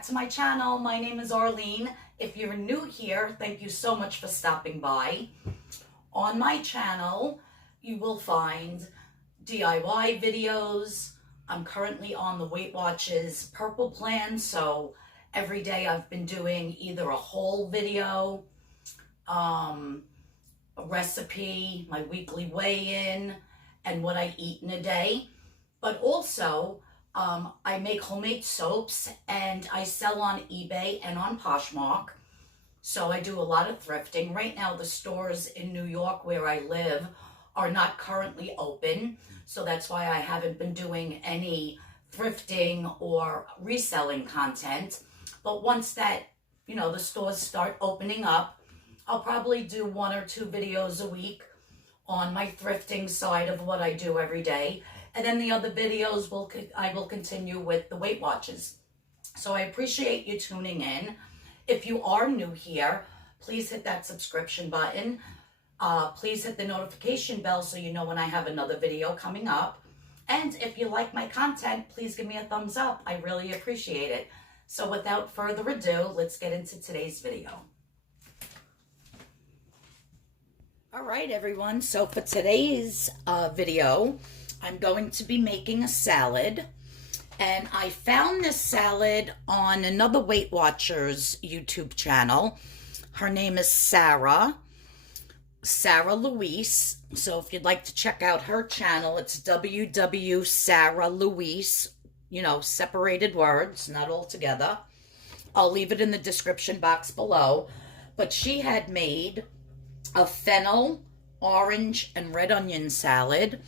back to my channel. My name is Arlene. If you're new here, thank you so much for stopping by. On my channel, you will find DIY videos. I'm currently on the Weightwatchers Purple Plan, so every day I've been doing either a whole video, a recipe, my weekly weigh-in, and what I eat in a day. But also, I make homemade soaps and I sell on eBay and on Poshmark. So I do a lot of thrifting. Right now, the stores in New York where I live are not currently open. So that's why I haven't been doing any thrifting or reselling content. But once that, the stores start opening up, I'll probably do 1 or 2 videos a week on my thrifting side of what I do every day. And then the other videos I will continue with the Weight Watchers. So I appreciate you tuning in. If you are new here, please hit that subscription button. Please hit the notification bell so you know when I have another video coming up. And if you like my content, please give me a thumbs up. I really appreciate it. So without further ado, let's get into today's video. All right, everyone. So for today's video, I'm going to be making a salad. And I found this salad on another Weight Watchers YouTube channel. Her name is Sarah Louise. So if you'd like to check out her channel, it's www.sarahlouise, separated words, not all together. I'll leave it in the description box below. But she had made a fennel, orange, and red onion salad.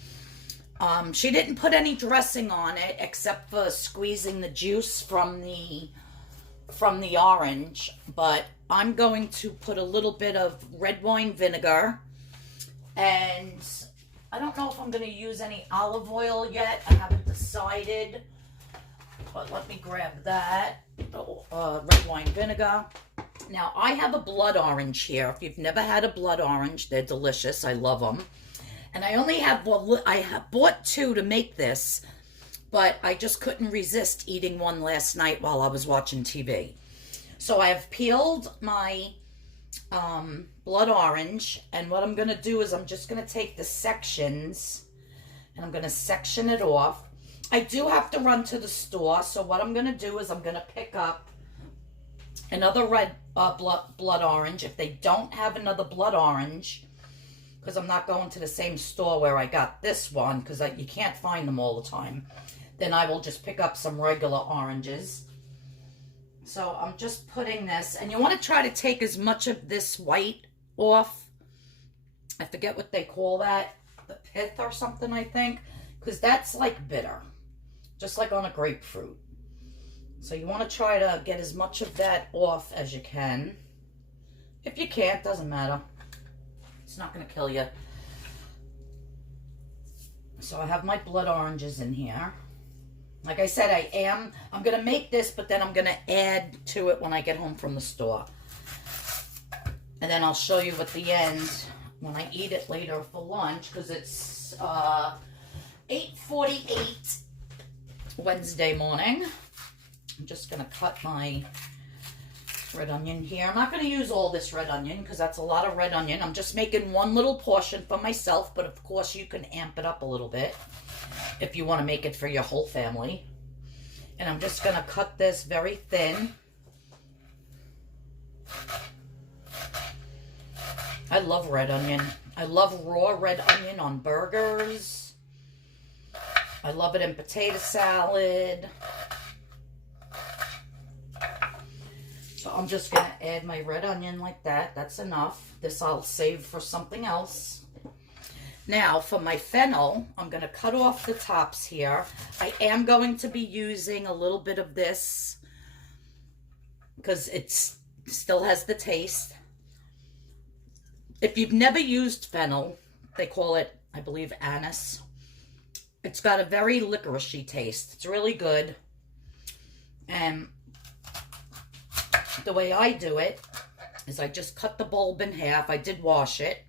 She didn't put any dressing on it except for squeezing the juice from the orange, but I'm going to put a little bit of red wine vinegar, and I don't know if I'm going to use any olive oil yet. I haven't decided, but let me grab that. Red wine vinegar. Now, I have a blood orange here. If you've never had a blood orange, they're delicious. I love them. And I only have, I have bought 2 to make this, but I just couldn't resist eating one last night while I was watching TV. So I have peeled my blood orange, and what I'm going to do is I'm just going to take the sections, and I'm going to section it off. I do have to run to the store, so what I'm going to do is I'm going to pick up another red blood orange. If they don't have another blood orange, because I'm not going to the same store where I got this one, because you can't find them all the time, then I will just pick up some regular oranges. So I'm just putting this, and you want to try to take as much of this white off. I forget what they call that, the pith or something, I think, because that's like bitter, just like on a grapefruit. So you want to try to get as much of that off as you can. If you can't, doesn't matter. It's not going to kill you. So I have my blood oranges in here. Like I said, I'm going to make this, but then I'm going to add to it when I get home from the store. And then I'll show you at the end when I eat it later for lunch, because it's 8:48 Wednesday morning. I'm just going to cut my red onion here. I'm not going to use all this red onion because that's a lot of red onion. I'm just making one little portion for myself, but of course you can amp it up a little bit if you want to make it for your whole family. And I'm just going to cut this very thin. I love red onion. I love raw red onion on burgers. I love it in potato salad. So I'm just going to add my red onion like that. That's enough. This I'll save for something else. Now, for my fennel, I'm going to cut off the tops here. I am going to be using a little bit of this because it still has the taste. If you've never used fennel, they call it, I believe, anise. It's got a very licoricey taste. It's really good. And the way I do it is I just cut the bulb in half. I did wash it.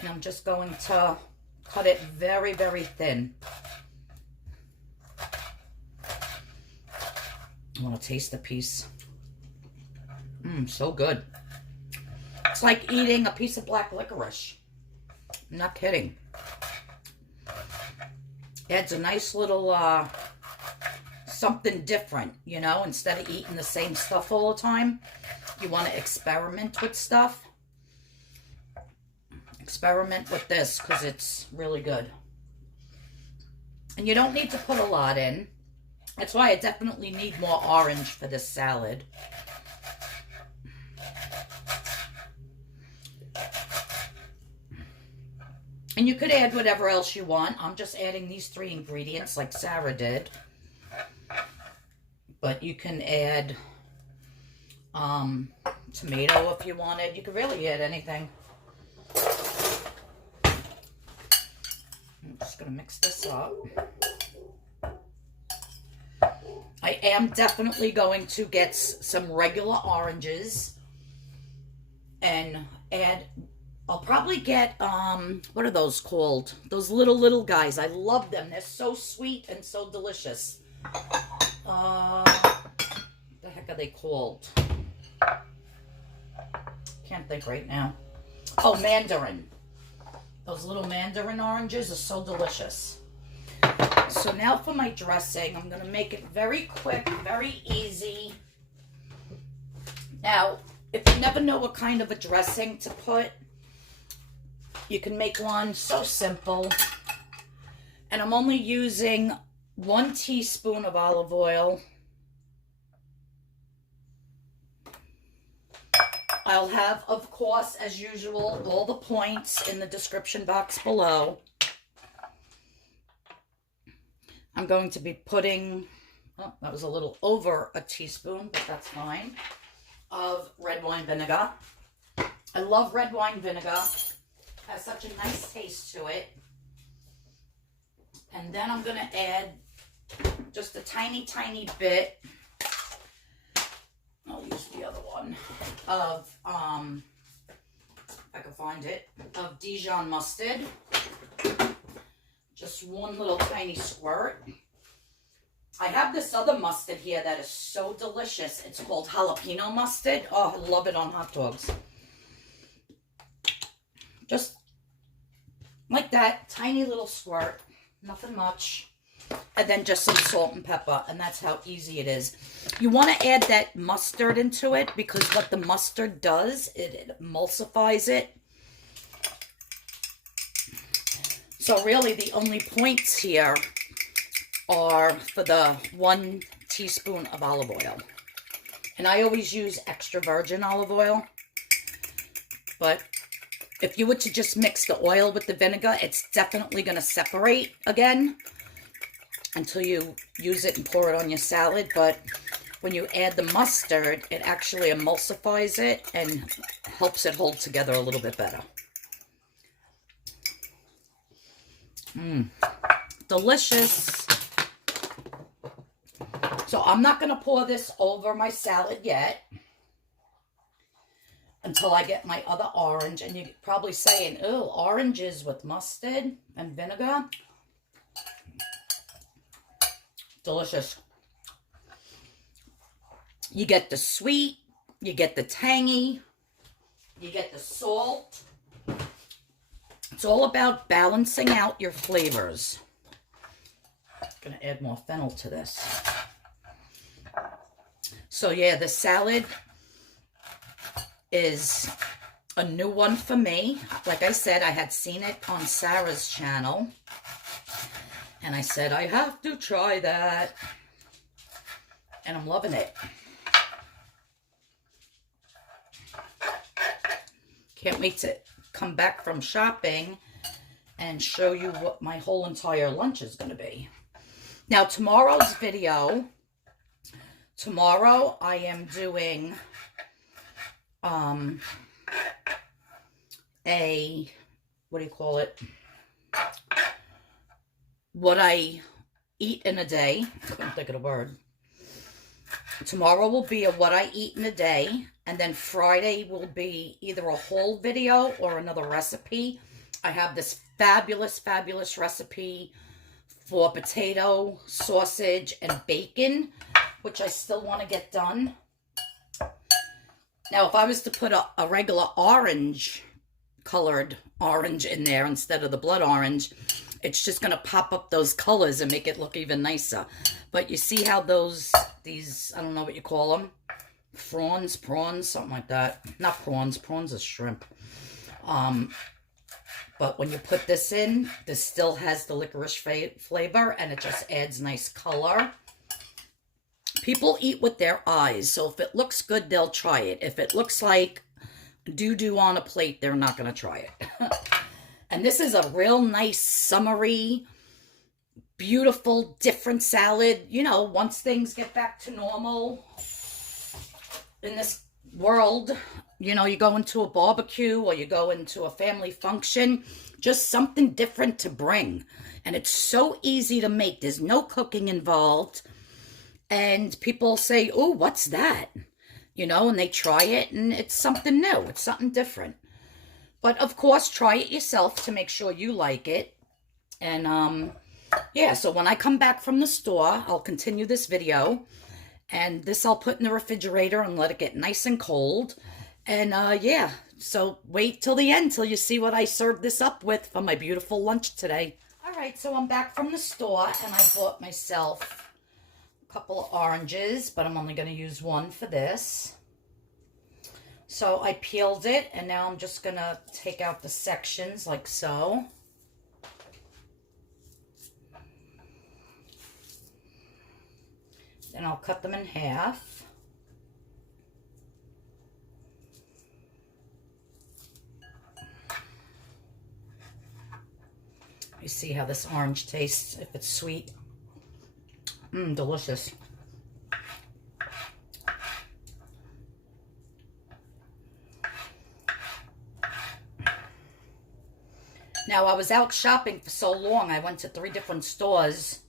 And I'm just going to cut it very, very thin. I want to taste the piece. So good. It's like eating a piece of black licorice. I'm not kidding. Adds a nice little something different, you know, instead of eating the same stuff all the time. You want to experiment with stuff. Experiment with this because it's really good. And you don't need to put a lot in. That's why I definitely need more orange for this salad. And you could add whatever else you want. I'm just adding these 3 ingredients like Sarah did. But you can add tomato if you wanted. You could really add anything. I'm just going to mix this up. I am definitely going to get some regular oranges and add, I'll probably get, what are those called? Those little guys. I love them. They're so sweet and so delicious. What the heck are they called? Can't think right now. Oh, mandarin. Those little mandarin oranges are so delicious. So now for my dressing, I'm going to make it very quick, very easy. Now, if you never know what kind of a dressing to put, you can make one so simple. And I'm only using 1 teaspoon of olive oil. I'll have, of course, as usual, all the points in the description box below. I'm going to be putting, oh, that was a little over a teaspoon, but that's fine, of red wine vinegar. I love red wine vinegar. It has such a nice taste to it. And then I'm going to add just a tiny bit, I'll use the other one, of, if I can find it, of Dijon mustard. Just 1 little tiny squirt. I have this other mustard here that is so delicious. It's called jalapeno mustard. Oh, I love it on hot dogs. Just like that, tiny little squirt. Nothing much. And then just some salt and pepper. And that's how easy it is. You want to add that mustard into it because what the mustard does, it emulsifies it. So really the only points here are for the 1 teaspoon of olive oil. And I always use extra virgin olive oil. But if you were to just mix the oil with the vinegar, it's definitely going to separate again until you use it and pour it on your salad. But when you add the mustard, it actually emulsifies it and helps it hold together a little bit better. Delicious. So I'm not going to pour this over my salad yet until I get my other orange. And you're probably saying, oh, oranges with mustard and vinegar. Delicious. You get the sweet, you get the tangy, you get the salt. It's all about balancing out your flavors. I'm going to add more fennel to this. So yeah, the salad is a new one for me. Like I said, I had seen it on Sarah's channel. And I said, I have to try that. And I'm loving it. Can't wait to come back from shopping and show you what my whole entire lunch is going to be. Now, tomorrow's video, tomorrow I am doing a, what do you call it? What I eat in a day. I can't think of the word. Tomorrow will be a what I eat in a day. And then Friday will be either a whole video or another recipe. I have this fabulous recipe for potato, sausage, and bacon which I still want to get done. Now, if I was to put a regular orange, colored orange in there instead of the blood orange, it's just going to pop up those colors and make it look even nicer. But you see how these, I don't know what you call them, prawns, something like that. Not prawns, prawns are shrimp. But when you put this in, this still has the licorice flavor, and it just adds nice color. People eat with their eyes, so if it looks good, they'll try it. If it looks like doo-doo on a plate, they're not going to try it. And this is a real nice, summery, beautiful, different salad. You know, once things get back to normal in this world, you know, you go into a barbecue or you go into a family function, just something different to bring. And it's so easy to make. There's no cooking involved. And people say, oh, what's that? You know, and they try it, and it's something new. It's something different. But, of course, try it yourself to make sure you like it. And, yeah, so when I come back from the store, I'll continue this video. And this I'll put in the refrigerator and let it get nice and cold. And, yeah, so wait till the end till you see what I served this up with for my beautiful lunch today. All right, so I'm back from the store, and I bought myself a couple of oranges, but I'm only going to use one for this. So I peeled it, and now I'm just going to take out the sections like so. Then I'll cut them in half. You see how this orange tastes, if it's sweet. Delicious. Now, I was out shopping for so long. I went to 3 different stores.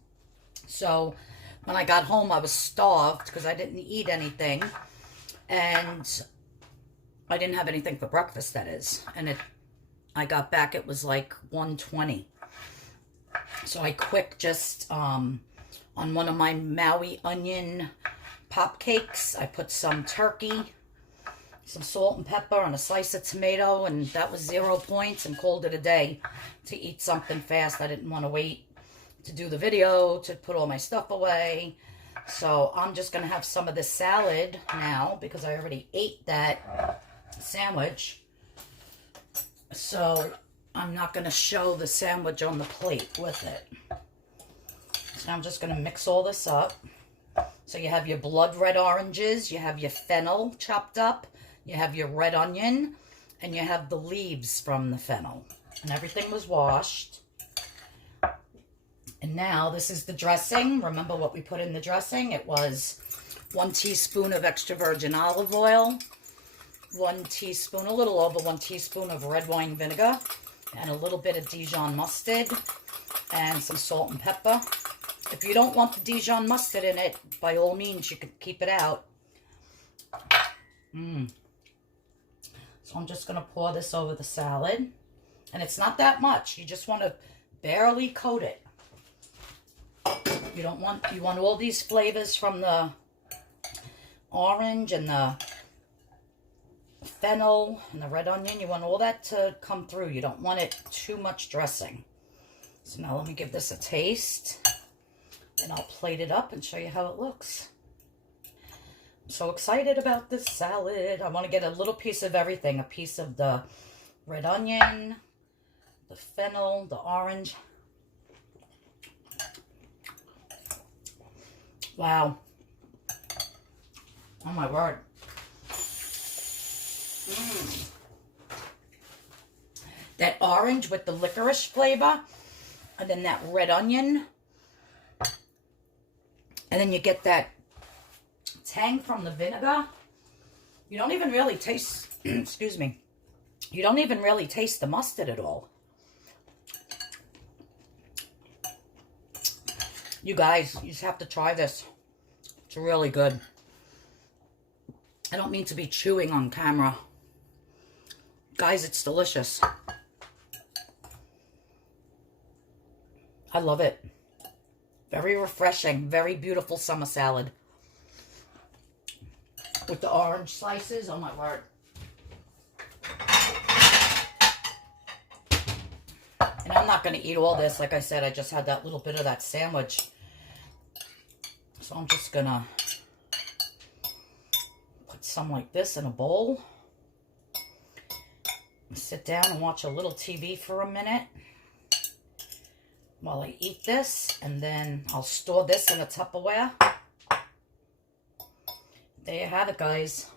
So, when I got home, I was starved because I didn't eat anything. And I didn't have anything for breakfast, that is. And I got back, it was like 1:20. So I quick just, on one of my Maui onion pop cakes, I put some turkey, some salt and pepper, and a slice of tomato, and that was 0 points, and called it a day to eat something fast. I didn't want to wait to do the video, to put all my stuff away. So I'm just going to have some of this salad now because I already ate that sandwich. So I'm not going to show the sandwich on the plate with it. So I'm just going to mix all this up. So you have your blood red oranges, you have your fennel chopped up, you have your red onion, and you have the leaves from the fennel. And everything was washed. And now this is the dressing. Remember what we put in the dressing? It was 1 teaspoon of extra virgin olive oil, 1 teaspoon, a little over 1 teaspoon of red wine vinegar, and a little bit of Dijon mustard, and some salt and pepper. If you don't want the Dijon mustard in it, by all means, you could keep it out. So I'm just going to pour this over the salad. And it's not that much. You just want to barely coat it. You want all these flavors from the orange and the fennel and the red onion. You want all that to come through. You don't want it too much dressing. So now let me give this a taste. And I'll plate it up and show you how it looks. I'm so excited about this salad. I want to get a little piece of everything. A piece of the red onion, the fennel, the orange. Wow. Oh my word. That orange with the licorice flavor, and then that red onion. And then you get that tang from the vinegar. You don't even really taste, excuse me, you don't even really taste the mustard at all. You guys, you just have to try this. It's really good. I don't mean to be chewing on camera. Guys, it's delicious. I love it. Very refreshing, very beautiful summer salad. with the orange slices. Oh my word. And I'm not going to eat all this. Like I said, I just had that little bit of that sandwich. So I'm just going to put some like this in a bowl. Sit down and watch a little TV for a minute while I eat this. And then I'll store this in a Tupperware. There you have it, guys.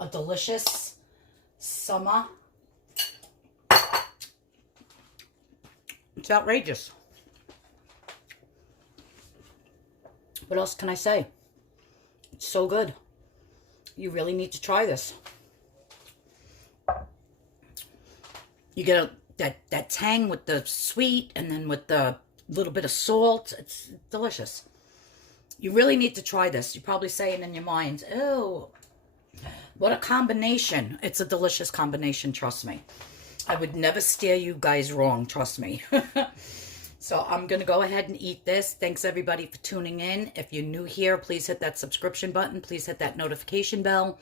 A delicious summer. It's outrageous. What else can I say? It's so good. You really need to try this. You get that tang with the sweet and then with the little bit of salt. It's delicious. You really need to try this. You're probably saying in your mind, oh, what a combination. It's a delicious combination, trust me. I would never steer you guys wrong, trust me. So I'm going to go ahead and eat this. Thanks, everybody, for tuning in. If you're new here, please hit that subscription button. Please hit that notification bell.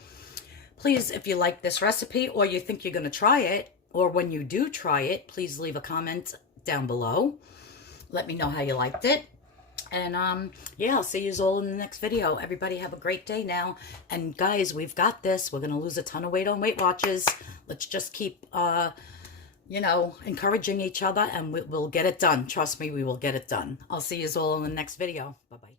Please, if you like this recipe or you think you're going to try it, or when you do try it, please leave a comment down below. Let me know how you liked it. And, yeah, I'll see you all in the next video. Everybody have a great day now. And, guys, we've got this. We're going to lose a ton of weight on Weight Watchers. Let's just keep, you know, encouraging each other, and we'll get it done. Trust me, we will get it done. I'll see you all in the next video. Bye-bye.